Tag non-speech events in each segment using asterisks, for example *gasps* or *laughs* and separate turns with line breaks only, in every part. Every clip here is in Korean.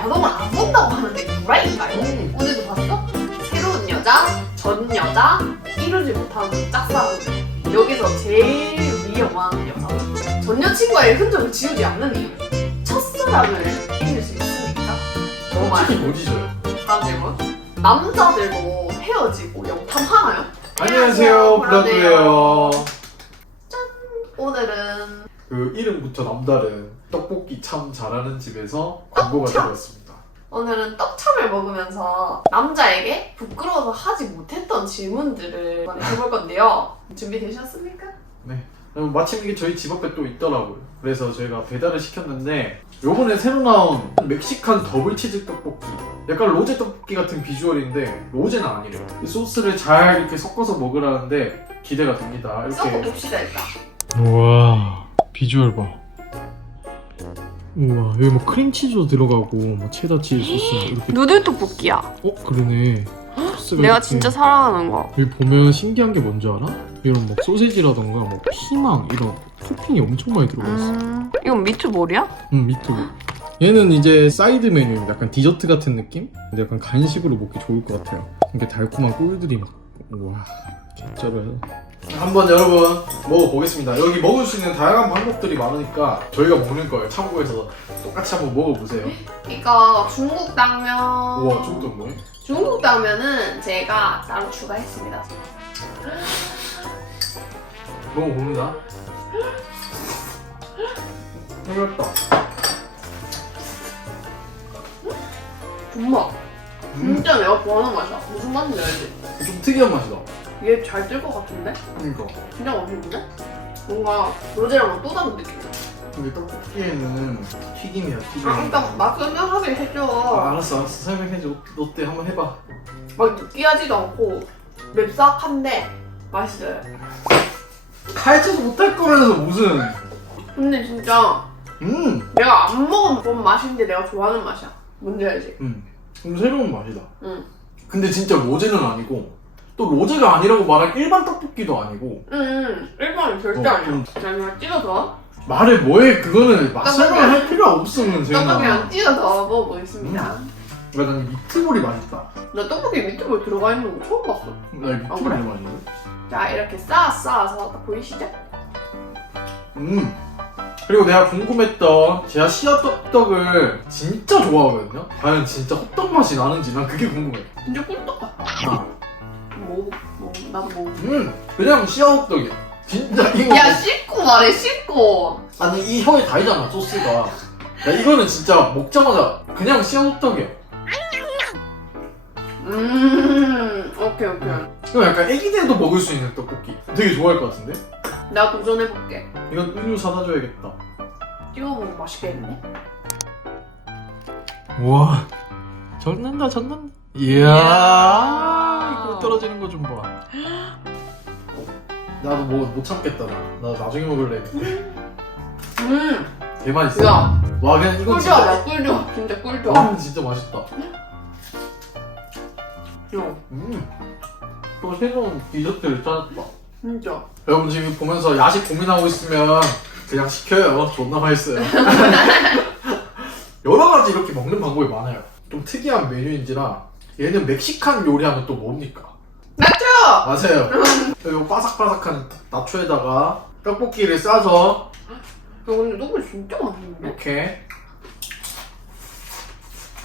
야동을 안 본다고 하는데 구라인가요?
음.
오늘도 봤어? 새로운 여자, 전 여자, 이루지 못하는 짝사랑들 여기서 제일 위험한 여자 전 여친과의 흔적을 지우지 않는 이유 첫사랑을 잊을 수 있으니까 너무 많이
솔직히 못 잊어요.
다음 질문 남자들도 헤어지고 영탐하나요?
안녕하세요, 블라드예요. 그 이름부터 남다른 떡볶이 참 잘하는 집에서 광고가
떡참.
들어왔습니다.
오늘은 떡참을 먹으면서 남자에게 부끄러워서 하지 못했던 질문들을 많이 해볼 건데요. 준비되셨습니까?
어, 마침 이게 저희 집 앞에 또 있더라고요. 그래서 저희가 배달을 시켰는데 요번에 새로 나온 멕시칸 더블 치즈 떡볶이. 약간 로제 떡볶이 같은 비주얼인데 로제는 아니래요. 이 소스를 잘 이렇게 섞어서 먹으라는데 기대가 됩니다. 이렇게
섞어봅시다 일단.
우와 비주얼 봐 우와 여기 뭐 크림치즈도 들어가고 뭐 체다 치즈 소스 뭐 이렇게 *gasps*
누들 떡볶이야.
어 그러네 *gasps* 소스가
내가
이렇게.
진짜 사랑하는 거.
여기 보면 신기한 게 뭔지 알아? 이런 뭐 소세지라던가 뭐 피망 이런 토핑이 엄청 많이 들어가 있어
음, 이건 미트볼이야?
음 미트볼 얘는 이제 사이드 메뉴입니다 약간 디저트 같은 느낌? 근데 약간 간식으로 먹기 좋을 것 같아요 이게 달콤한 꿀들이 막 우와 개쩔어요
한번 여러분 먹어보겠습니다. 여기 먹을 수 있는 다양한 방법들이 많으니까 저희가 먹는 거예요. 참고해서 똑같이 한번 먹어보세요.
이거 중국 당면.
우와 저것도 뭐해?
중국 당면은 제가 따로 추가했습니다.
먹어봅니다. 생겼다. 음,
진짜 내가 좋아하는 맛이야. 무슨 맛인지 알지?
좀 특이한 맛이다.
얘 잘 뜰 것 같은데?
그러니까.
진짜 맛있는데? 뭔가 로제랑은 또 다른 느낌이야.
근데 떡볶이에는 튀김이야 튀김.
아, 일단 맛 설명하게 해줘.
아, 알았어 알았어 설명해줘. 너때 한번 해봐.
막 느끼하지도 않고 맵싹한데 맛있어요.
칼쳐서 못할 거면서 무슨?
근데 진짜
음,
내가 안 먹어본 맛인데 내가 좋아하는 맛이야. 뭔지 알지?
음, 좀 새로운 맛이다.
응.
근데 진짜 로제는 아니고 또 로제가 아니라고 말할 일반 떡볶이도 아니고
응, 일반은 절대
어,
아니야.
좀-
자, 그냥 찍어서
말해 뭐해 그거는 맛
떡볶이.
설명할 필요가 없으면
떡볶이
제가.
그냥 찍어서 먹어보겠습니다.
왜 나는 미트볼이 맛있다.
나 떡볶이 미트볼 들어가 있는 거 처음 봤어.
나 미트볼이
그래?
맛있는데?
자, 이렇게 쌓아 쌓아서 딱 보이시죠?
음. 그리고 내가 궁금했던 제가 씨앗떡떡을 진짜 좋아하거든요. 과연 진짜 호떡 맛이 나는지 난 그게 궁금해.
진짜 꿀떡 같아.
아.
나도 뭐.
음, 그냥 씨앗호떡이야. 진짜 이거.
야, 씹고 말해, 씹고.
아니 이 혀에 달잖아 소스가. 야 이거는 진짜 먹자마자 그냥 씨앗호떡이야.
음, 오케이, 오케이.
이거 약간 애기들도 먹을 수 있는 떡볶이. 되게 좋아할 것 같은데?
내가 도전해볼게.
이건 우유 사다 줘야겠다.
찍어 먹으면 맛있겠네.
우와 젖는다 젖는다 이야 떨어지는 거 좀 봐.
나도 뭐 못 참겠다 나. 나 나중에 먹을래.
음,
개 맛있어.
야,
와 그냥 이건
꿀좋아,
진짜.
나 꿀좋아. 진짜 꿀좋아.
와 진짜 맛있다.
야,
음. 또 새로운 디저트를 찾았다.
진짜.
여러분 지금 보면서 야식 고민하고 있으면 그냥 시켜요. 존나 맛있어요. *laughs* 여러 가지 이렇게 먹는 방법이 많아요. 좀 특이한 메뉴인지라 얘는 멕시칸 요리하면 또 뭡니까?
나초!
맞아요. 그리고 바삭바삭한 나초에다가 떡볶이를 싸서
야, 근데 너무 진짜 맛있는데?
이렇게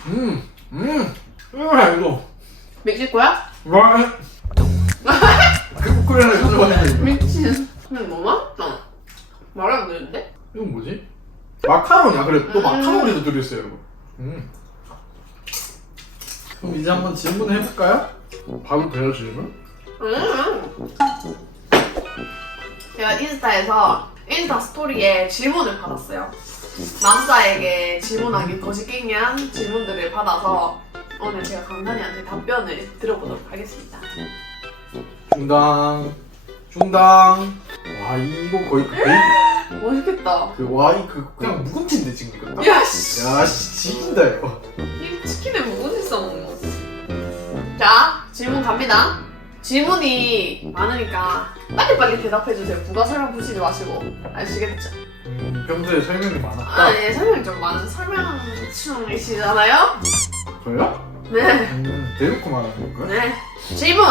음, 음, 음, 이거
멕시코야?
와, 그 코리아를 가져왔는데
미친. 근데 너무 맛있다. 말안 되는데?
이건 뭐지? 마카로니야. 그래 또
음.
마카로니도 들었어요 이거. 음. 그럼 이제 한번 질문을 해볼까요? 바로 돼요 질문?
음. 제가 인스타에서 인스타 스토리에 질문을 받았어요. 남자에게 질문하기 거시기한 질문들을 받아서 오늘 제가 강산이한테 답변을 들어보도록 하겠습니다.
중당, 중당. 와 이거 거의 그 *laughs*
멋있겠다.
그 와이 그 그냥 묵은지인데 지금 이거. 딱.
야, 씨.
야, 씨, 지긴다 이거.
자, 질문 갑니다. 질문이 많으니까 빨리빨리 대답해주세요. 부가 설명 붙이지 마시고. 아시겠죠?
음, 평소에 설명이 많았다.
아, 예, 설명이 좀 많은 설명충이시잖아요?
저요?
네.
음, 대놓고 말하는 건가요?
네. 질문!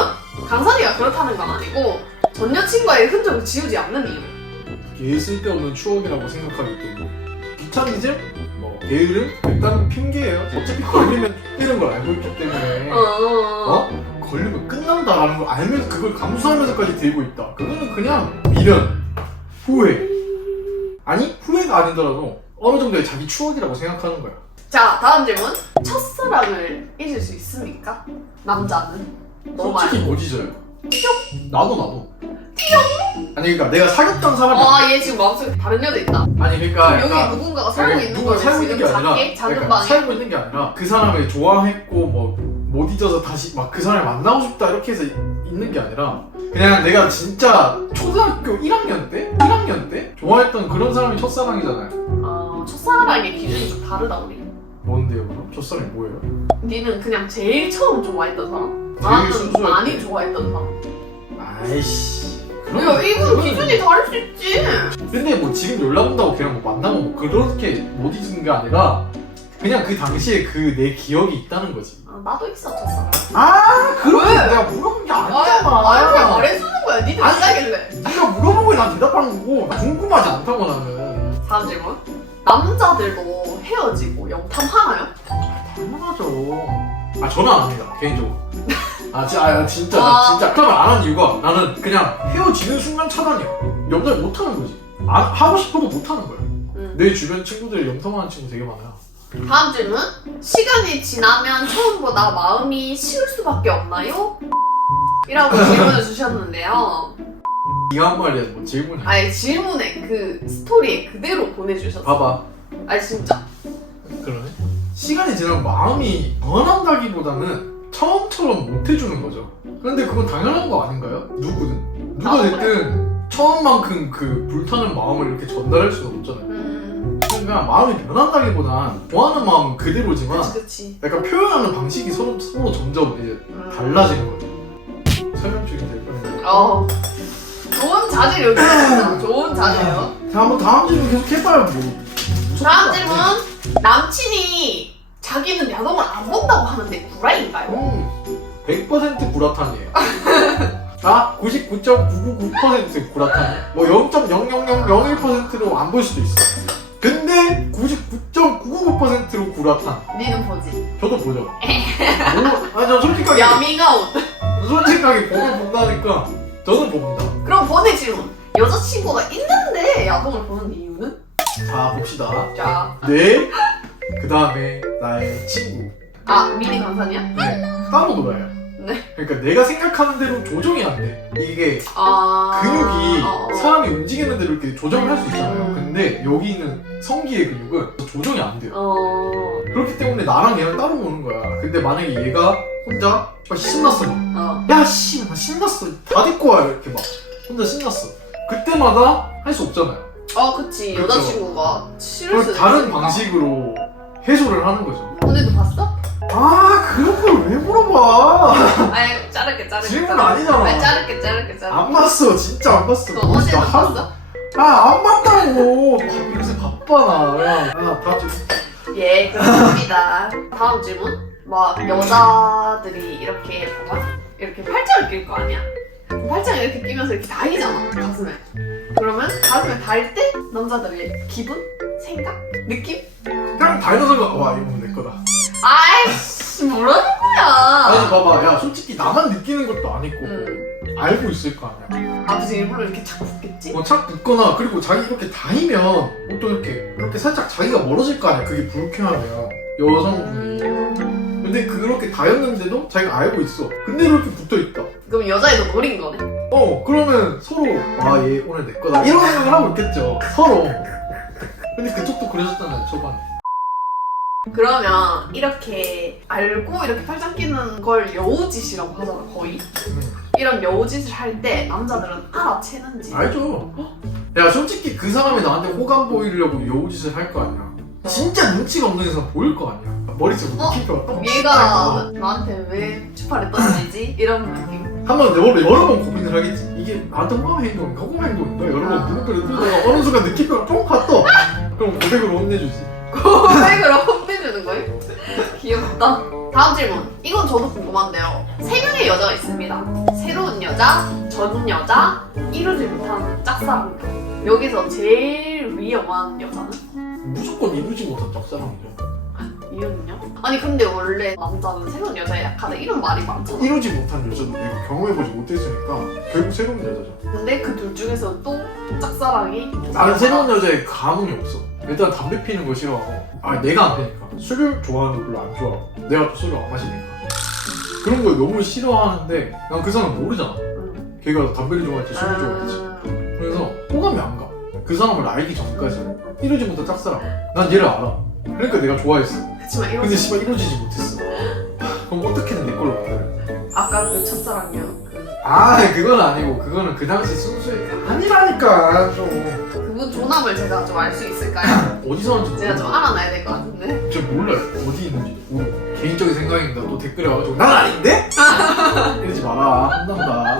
강산이가 그렇다는 건 아니고 전 여친과의 흔적을 지우지 않는 이유.
얘 쓸데없는 추억이라고 생각하기 때문에 귀차니즘? 뭐 게으름? 일단 핑계예요. 어차피 걸리면 뛰는 걸 알고 있기 때문에
어, 어,
어? 걸리면 끝난다라는 걸 알면서 그걸 감수하면서까지 들고 있다. 그거는 그냥 미련, 후회. 아니 후회가 아니더라도 어느 정도의 자기 추억이라고 생각하는 거야.
자, 다음 질문. 첫사랑을 잊을 수 있습니까? 남자는? 너무
솔직히. 못 잊어요. 나도 나도. 아니 그러니까 내가 사귀었던 사람이
아, 얘 지금 마음속에 다른 여자 있다.
아니 그러니까
여기
약간
누군가가 살고 있는
누가
거지.
살고 있는 게
지금
아니라
작게? 작은
그러니까
방에?
살고 있는 게 아니라 그 사람을 좋아했고 뭐 못 잊어서 다시 막 그 사람을 만나고 싶다 이렇게 해서 있는 게 아니라 그냥 내가 진짜 초등학교 1학년 때? 1학년 때? 좋아했던 그런 사람이 첫사랑이잖아요
어, 첫사랑의 기준이 좀 다르다, 우리.
뭔데요 그럼? 첫사랑이 뭐예요?
니는 그냥 제일 처음 좋아했던 사람?
제일
나는
순수할
많이
때.
좋아했던 사람.
아이씨
야, 이건 기준이 다를 수 있지.
근데 뭐 지금 온다고 그냥 뭐 만나면 뭐 그렇게 못 잊은 게 아니라 그냥 그 당시에 그 내 기억이 있다는 거지
아, 나도 있어, 첫사랑.
아
왜?
내가 물어본 게
아,
아니잖아
아, 그냥 말해주는 거야. 니들
아니.
이야기를.
네가 물어보고 난 대답하는 거고 궁금하지 않다고 나는
다음 질문. 남자들도 헤어지고 영탐하나요?
당연하죠 아 저는 안 합니다 개인적으로 아, 지, 아 진짜 나
아.
진짜 그걸 안 하는 이유가 나는 그냥 헤어지는 순간 차단이야 염달 못 하는 거지 안, 하고 싶어도 못 하는 거야
음.
내 주변 친구들 영통하는 친구 되게 많아요
다음 질문. 시간이 지나면 처음보다 마음이 식을 수밖에 없나요? 이라고 질문을 주셨는데요.
네가 한 말이야 뭐 질문이
아예 질문에 그 스토리에 그대로 보내주셨어요.
봐봐
아니 진짜.
그러네 시간이 지나면 마음이 변한다기보다는 처음처럼 못 해주는 거죠 그런데 그건 당연한 거 아닌가요? 누구든 누가
아,
됐든 처음만큼 그 불타는 마음을 이렇게 전달할 수는 없잖아요
음,
그러니까 마음이 변한다기보단 좋아하는 마음은 그대로지만
그치 그치.
약간 표현하는 방식이 서로, 서로 점점 이제
음.
달라지는 거죠 설명 중이 될 뻔했네
어. 좋은 자질 여기 있습니다. 좋은 자질이요.
자 한번 다음 질문 계속 해봐요 뭐
다음 질문. 남친이 자기는 야동을 안 본다고 하는데 구라인가요?
음, 100% 구라탄이에요 아 99.999% 구라탄이에요 뭐 0.00001%로 안 볼 수도 있어 근데 99.999%로 구라탄
니는 보지.
저도 보죠 *laughs* 뭐, 아저 솔직하게
야밍아웃.
솔직하게 보면 본다니까 저는 봅니다
그럼 번외 질문. 여자친구가 있는데 야동을 보는 이유는?
자 봅시다
자,
네. 그 다음에 나의 친구.
아 미리 강산이야?
네. 따로 놀아요.
네.
그러니까 내가 생각하는 대로 조정이 안 돼. 이게
아
근육이
어, 어.
사람이 움직이는 대로 이렇게 조정을 할 수 있잖아요.
음.
근데 여기 있는 성기의 근육은 조정이 안 돼요.
어.
그렇기 때문에 나랑 얘랑 따로 노는 거야. 근데 만약에 얘가 혼자 막 신났어 막.
어.
야 씨, 나 신났어. 다 데리고 와 이렇게 막 혼자 신났어. 그때마다 할 수 없잖아요.
어, 그치.
그쵸.
여자친구가 싫을
그걸
수도
다른
있으니까.
방식으로 해소를 하는 거죠.
오늘도 봤어?
아 그런 걸 왜 물어봐? *laughs*
아니, 자를게, 자를게.
질문
자를게.
아니잖아.
아니, 자를게, 자를게, 자를게.
안 봤어 진짜 안 봤어 너나 하루-
봤어?
아, 안 봤다고 아, 요새 바빠 나 야, 아, 다 좀-
예, 그렇습니다. 다음 질문. 막 여자들이 이렇게 봐봐. 이렇게 팔짱을 낄 거 아니야? 팔짱을 이렇게 끼면서 이렇게 다이잖아 가슴에. 그러면 가슴에 닿을 때 남자들의 기분, 생각, 느낌?
그냥 다이너서가 와 이거 내 거다
아이씨 뭐라는
아니
거야?
봐봐 야 솔직히 나만 느끼는 것도 아니고
음.
알고 있을 거 아니야
아버지 일부러 이렇게 착 붙겠지?
뭐착 붙거나 그리고 자기 이렇게 다이면 보통 이렇게 이렇게 살짝 자기가 멀어질 거 아니야 그게 불쾌하면 여성분이
음.
근데 그렇게 다였는데도 자기가 알고 있어 근데 이렇게 붙어 있다
그럼 여자애도 노린 거네?
어 그러면 서로 아 얘 오늘 내 거다. 이런 생각을 하고 있겠죠. 서로. 근데 그쪽도 그러셨잖아요 초반에.
그러면 이렇게 알고 이렇게 팔짱 끼는 걸 여우짓이라고 하잖아 거의?
음.
이런 여우짓을 할 때 남자들은 알아채는지.
알죠. 야 솔직히 그 사람이 나한테 호감 보이려고 여우짓을 할 거 아니야. 진짜 눈치가 없는 이상 보일 거 아니야. 머릿속에
어?
느낌표가 딱
얘가 나한테 왜 추파를 던지지? 이런 느낌
한번 여러, 여러 번 고민을 하겠지. 이게 나한테 호감 행동인가 호감 행동인가 여러 번 물음표를 뜨다가 어느 순간 느낌표가 쫑 갔어. 그럼 고백으로 혼내주지.
고백으로 혼내주는 거예요? 귀엽다. 다음 질문. 이건 저도 궁금한데요. 세 명의 여자가 있습니다. 새로운 여자, 전 여자, 이루지 못한 짝사랑. 여기서 제일 위험한 여자는?
무조건 이루지 못한 짝사랑이죠.
이유는요? 아니 근데 원래 남자는 새로운 여자에 약하다 이런 말이 많잖아.
이루지 못한 여자도 내가 경험해보지 못했으니까 결국 새로운 여자죠.
근데 그 둘 중에서 또 짝사랑이
나는 새로운 여자에 감흥이 없어. 일단 담배 피는 거 싫어하고, 아 내가 안 피니까 술을 좋아하는 거 별로 안 좋아하고, 내가 또 술을 안 마시니까 그런 거 너무 싫어하는데 난 그 사람 모르잖아.
응.
걔가 담배를 좋아할지 술을 좋아할지.
음,
그래서 호감이 안 가. 그 사람을 알기 전까지 이루지 못한 짝사랑. 난 얘를 알아. 그러니까 내가 좋아했어.
그치만 이런
근데 씨발 이루어지지 못했어. 그럼 어떻게든 내 걸로 만들어.
아까 그 첫사랑이요. 그
아 그건 아니고 그거는 그 당시 순수해. 아니라니까 좀.
그분 조남을 제가 좀 알 수 있을까요? *clears throat*
어디서 하는지
제가 좀 알아놔야 될 것 같은데.
저 몰라요. 어디 있는지. 모르고. 개인적인 생각입니다. 또 댓글에 와가지고 난 아닌데? *laughs* 이러지 마라. 혼난다.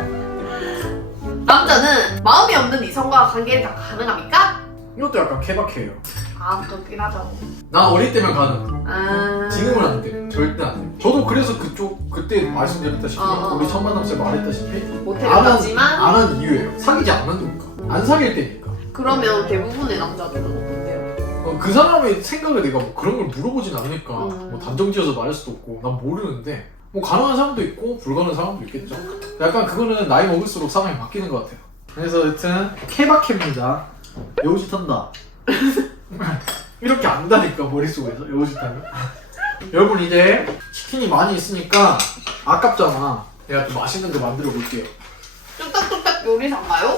남자는 마음이 없는 이성과 관계가 가능합니까?
이것도 약간 케바케예요.
아 그렇긴 하죠.
난 어릴 때면 가능.
아...
지금은 안 돼. 절대 안 돼. 저도 그래서 그쪽 그때 말씀드렸다시피
어, 어,
우리
어.
첫 만남 때 말했다시피
모텔에
안 한-
갔지만
안 한 이유예요. 사귀지 않았으니까. 안 사귈 때니까.
그러면 대부분의 남자들은 어떤데요?
어, 그 사람의 생각을 내가 뭐 그런 걸 물어보진 않으니까
음.
뭐 단정지어서 말할 수도 없고 난 모르는데 뭐 가능한 사람도 있고 불가능한 사람도 있겠죠. 약간 그거는 나이 먹을수록 상황이 바뀌는 것 같아요. 그래서 여튼 케바케입니다. 여우짓 한다. *laughs* 이렇게 안다니까 머릿속에서 여우짓 하면. *laughs* 여러분 이제 치킨이 많이 있으니까 아깝잖아. 내가 좀 맛있는 거 만들어 볼게요.
뚝딱뚝딱 요리사인가요?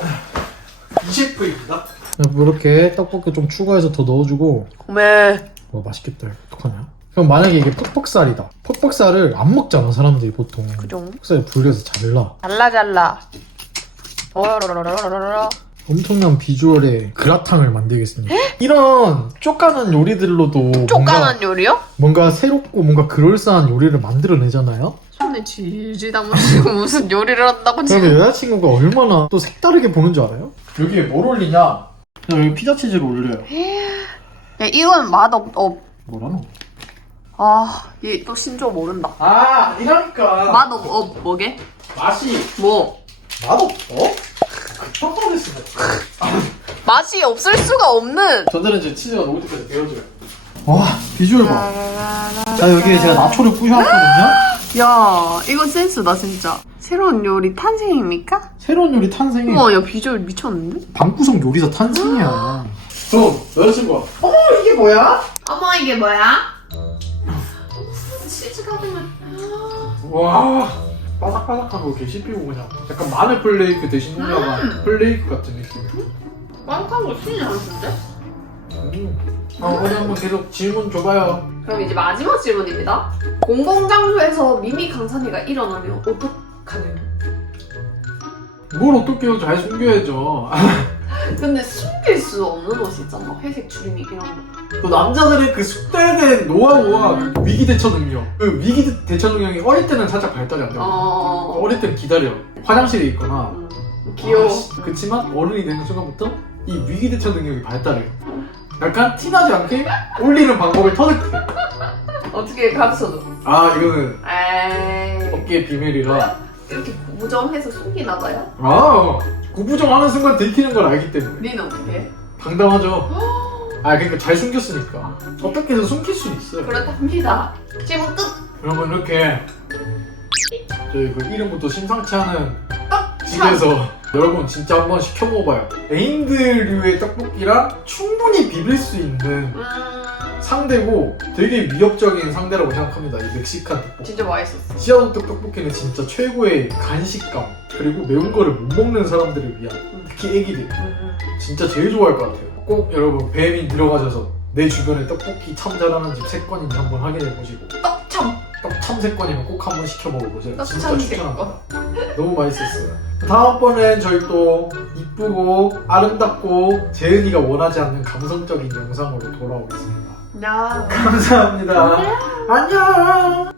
*laughs*
이 셰프입니다.
뭐 이렇게 떡볶이 좀 추가해서 더 넣어주고
네.
와 맛있겠다 어떡하냐 그럼 만약에 이게 퍽퍽살이다 퍽퍽살을 안 먹잖아 사람들이 보통
그죠.
퍽살이 불려서 잘라
잘라 잘라. 어러러러러러러러.
엄청난 비주얼의 그라탕을 만들겠습니다 이런 쪼까는 요리들로도
쪽가난 요리요?
뭔가, 뭔가 새롭고 뭔가 그럴싸한 요리를 만들어내잖아요
손에 질질 담으시고 무슨 요리를 한다고
그러면
지금.
여자친구가 얼마나 또 색다르게 보는 줄 알아요? 여기에 뭘 올리냐 여기 피자 치즈를 올려요
야 이건 맛없 없.
뭐라노?
아, 얘 또 신조 모른다.
아 아니라니까.
맛없 없 뭐게?
맛이
뭐?
맛없어? 급박하겠어. *laughs*
맛이 없을 수가 없는.
전자레인지 치즈가 녹을 때까지 데워줘요.
와 비주얼 봐 자 여기에 제가 나초를 뿌셔왔거든요 *gasps*
야, 이거 센스다 진짜. 새로운 요리 탄생입니까?
새로운 요리 탄생에
우와, 야 비주얼 미쳤는데?
방구석 요리사 탄생이야 *gasps*
그럼 여자친구가 어머 이게 뭐야?
어머 이게 뭐야? 치즈 가득한.
와거개 씹히고 그냥 약간 마늘 플레이크 대신 올라간
음.
플레이크 같은.
빵빵한 거 진짜 맛있는데?
음. 아 어디 한번 계속 질문 줘봐요.
그럼 이제 마지막 질문입니다. 공공장소에서 미미 강산이가 일어나면 어떡하나요?
뭘 어떻게 해요? 잘 숨겨야죠. *laughs*
근데 숨길 수 없는 옷 있잖아. 회색 추리닝 이런 거.
또 남자들의 그 숙달된 노하우와 그 위기 대처 능력. 그 위기 대처 능력이 어릴 때는 살짝 발달이 안 돼요.
어.
어릴 때는 기다려. 화장실에 있거나
음, 귀여워.
아, 씨. 그치만 어른이 되는 순간부터 이 위기 대처 능력이 발달해요. 약간 티나지 않게 올리는 방법을 터득해.
어떻게 가르쳐줘?
아 이거는
에이.
업계의 비밀이라.
이렇게 무정해서 숨기나 봐요?
아 구부정 하는 순간 들키는 걸 알기 때문에
니는 어떻게 해?
당당하죠. *gasps* 아 그러니까 잘 숨겼으니까 어떻게 해서 숨길 수 있어요.
그렇답니다. 질문 끝!
여러분 이렇게 저희 그 이름부터 심상치 않은 집에서 *laughs* 여러분 진짜 한번 시켜 먹어봐요. 애인들류의 떡볶이랑 충분히 비빌 수 있는
음,
상대고 되게 위협적인 상대라고 생각합니다. 이 멕시칸 떡볶이.
진짜 맛있었어.
씨앗호떡 떡볶이는 진짜 최고의 간식감 그리고 매운 거를 못 먹는 사람들을 위한 특히 애기들
음,
진짜 제일 좋아할 것 같아요. 꼭 여러분 뱀이 들어가셔서 내 주변에 떡볶이 참 잘하는 집세 건인지 한번 확인해 보시고
떡참!
떡참 세 건이면 꼭 한번 시켜 먹어보세요. 진짜
떡참 세
추천합니다. 너무 맛있었어요. 다음번엔 저희 또 이쁘고 아름답고 재은이가 원하지 않는 감성적인 영상으로 돌아오겠습니다.
야.
감사합니다. 안녕.